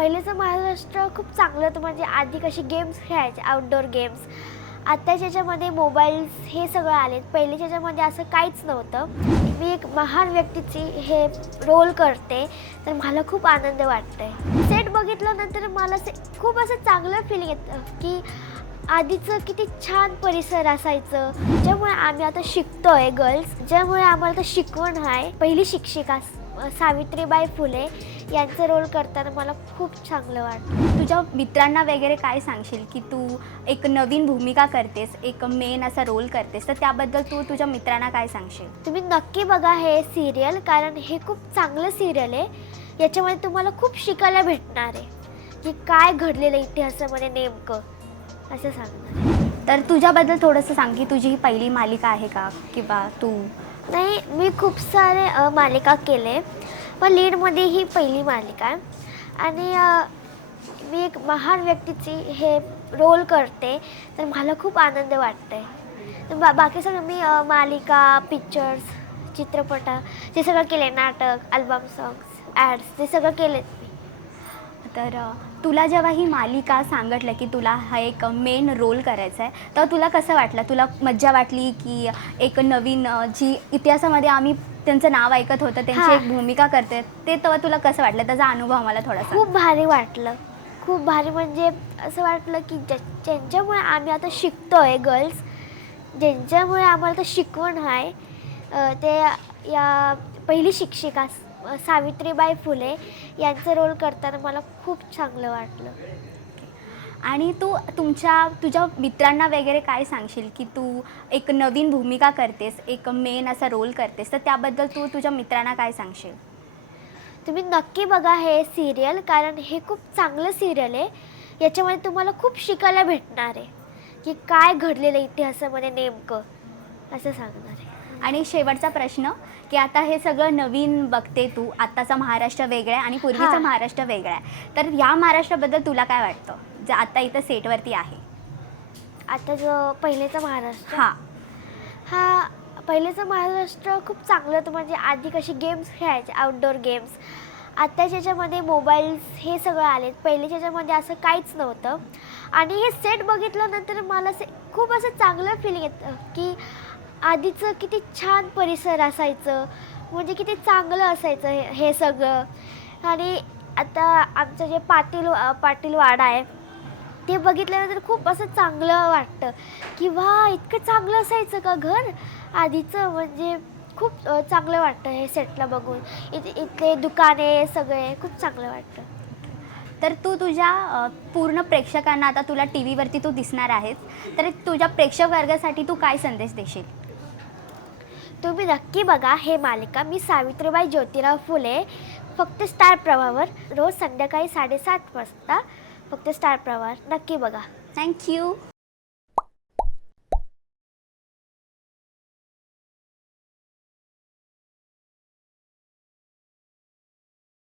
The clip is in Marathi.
पहिलेचं महाराष्ट्र खूप चांगलं होतं. म्हणजे आधी कशी गेम्स खेळायचे आउटडोअर गेम्स आत्ताच्या याच्यामध्ये मोबाईल्स हे सगळं आले पहिलेच्या याच्यामध्ये असं काहीच नव्हतं. मी एक महान व्यक्तीची हे रोल करते. तर मला खूप आनंद वाटतंय. सेट बघितल्यानंतर मला से खूप असं चांगलं फिलिंग येतं की आधीचं किती छान परिसर असायचं. ज्यामुळे आम्ही आता शिकतोय गर्ल्स ज्यामुळे आम्हाला तर शिकवण आहे. पहिली शिक्षिका सावित्रीबाई फुले यांचं रोल करताना मला खूप चांगलं वाटतं तुझ्या मित्रांना वगैरे काय सांगशील की तू एक नवीन भूमिका करतेस एक मेन असा रोल करतेस तर त्याबद्दल तू तुझ्या मित्रांना काय सांगशील? तुम्ही नक्की बघा हे सिरियल कारण हे खूप चांगलं सिरियल आहे. याच्यामध्ये तुम्हाला खूप शिकायला भेटणार आहे. की काय घडलेलं इतिहासामध्ये नेमकं असं सांगणार तर तुझ्याबद्दल थोडंसं सांग की तुझी ही पहिली मालिका आहे का? किंवा तू नाही मी खूप सारे मालिका केले पण लीडमध्ये ही पहिली मालिका. आहे आणि मी एक महान व्यक्तीची हे रोल करते तर मला खूप आनंद वाटते. तर बा बाकी सगळं मी मालिका पिक्चर्स चित्रपट ते सगळं केले नाटक अल्बम सॉंग्स ॲड्स ते सगळं केलेत मी. तर तुला जेव्हा ही मालिका सांगितलं की तुला हा एक मेन रोल करायचा आहे तर तुला कसं वाटलं? तुला मज्जा वाटली की एक नवीन जी इतिहासामध्ये आम्ही त्यांचं नाव ऐकत होतं त्यांची. एक भूमिका करते ते तेव्हा तुला कसं वाटलं? त्याचा अनुभव मला थोडासा. खूप भारी वाटलं. खूप भारी म्हणजे असं वाटलं की ज्या ज्यांच्यामुळे आम्ही आता शिकतोय गर्ल्स ज्यांच्यामुळे आम्हाला तर शिकवण आहे ते या पहिली शिक्षिका सावित्रीबाई फुले यांचं रोल करताना मला खूप चांगलं वाटलं. आणि तू तुमच्या तुझ्या मित्रांना वगैरे काय सांगशील की तू एक नवीन भूमिका करतेस एक मेन असा रोल करतेस तर त्याबद्दल तू तुझ्या मित्रांना काय सांगशील? तुम्ही नक्की बघा हे सिरियल कारण हे खूप चांगलं सिरियल आहे. याच्यामध्ये तुम्हाला खूप शिकायला भेटणार आहे. की काय घडलेलं इतिहासामध्ये नेमकं असं सांगणार आहे. आणि शेवटचा प्रश्न की आता हे सगळं नवीन बघते तू आत्ताचा महाराष्ट्र वेगळा आहे आणि पूर्वीचा. महाराष्ट्र वेगळा आहे. तर या महाराष्ट्राबद्दल तुला काय वाटतं? जे आता इथं सेटवरती आहे. आता जो पहिलेचा महाराष्ट्र? हां. हा पहिलेचं महाराष्ट्र खूप चांगलं होतं. म्हणजे आधी कशी गेम्स खेळायचे आउटडोअर गेम्स आत्ताच्या याच्यामध्ये मोबाईल्स हे सगळं आले पहिल्याच्या याच्यामध्ये असं काहीच नव्हतं. आणि हे सेट बघितल्यानंतर मला से खूप असं चांगलं फिलिंग येतं की आधीचं किती छान परिसर असायचं. म्हणजे किती चांगलं असायचं हे हे सगळं. आणि आता आमचं जे पाटील पाटील वाडा आहे ते बघितल्यानंतर खूप असं चांगलं वाटतं. की वा इतकं चांगलं असायचं का घर? आधीचं म्हणजे खूप चांगलं वाटतं हे सेटला बघून. इथे इथले दुकाने सगळे खूप चांगलं वाटतं. तर तू तुझ्या पूर्ण प्रेक्षकांना आता तुला टी व्हीवरती तू दिसणार आहेस. तर तुझ्या प्रेक्षक वर्गासाठी तू काय संदेश देशील? तुम्ही नक्की बघा हे मालिका मी सावित्रीबाई ज्योतिराव फुले फक्त स्टार प्रवाहावर रोज संध्याकाळी साडेसात वाजता फक्त स्टार प्रवाह नक्की बघा. थँक्यू